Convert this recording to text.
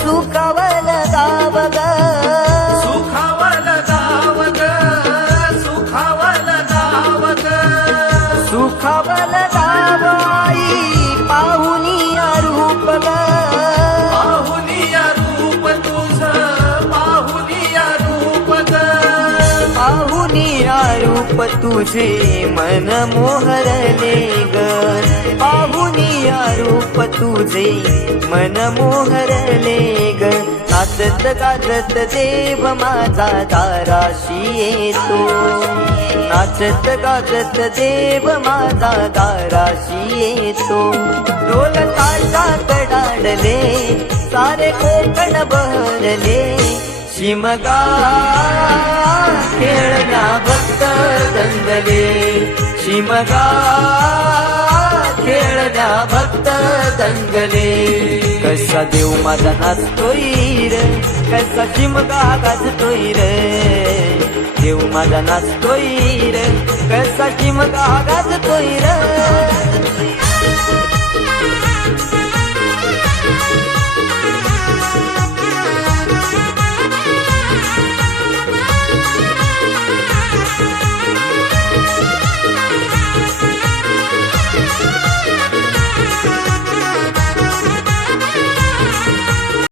सुखावल गाव ग, सुखावल गाव ग, सुखावल गाव ग, सुखावल गाव आई पाहुनिया रूप ग, पाहुनिया रूप तुझ, पाहुनिया रूप ग, पाहुनिया रूप तुझे मन मोहरले ग, पाहुनिया रूप तुझे मन मोहरले ग. नाचत गाजत देव माझा दाराशी येतो, नाचत गाजत देव माझा दाराशी येतो. ढोल ताशात डाडले सारे कोकण बहरले, शिमगा खेळण्या भक्त दंगले, शिमगा खेळण्या भक्त दंगले. कसा देव माझा नाचतोय रे, कसा शिमगा गाजतोय रे, देव माझा नाचतोय रे, कसा शिमगा गाजतोय रे.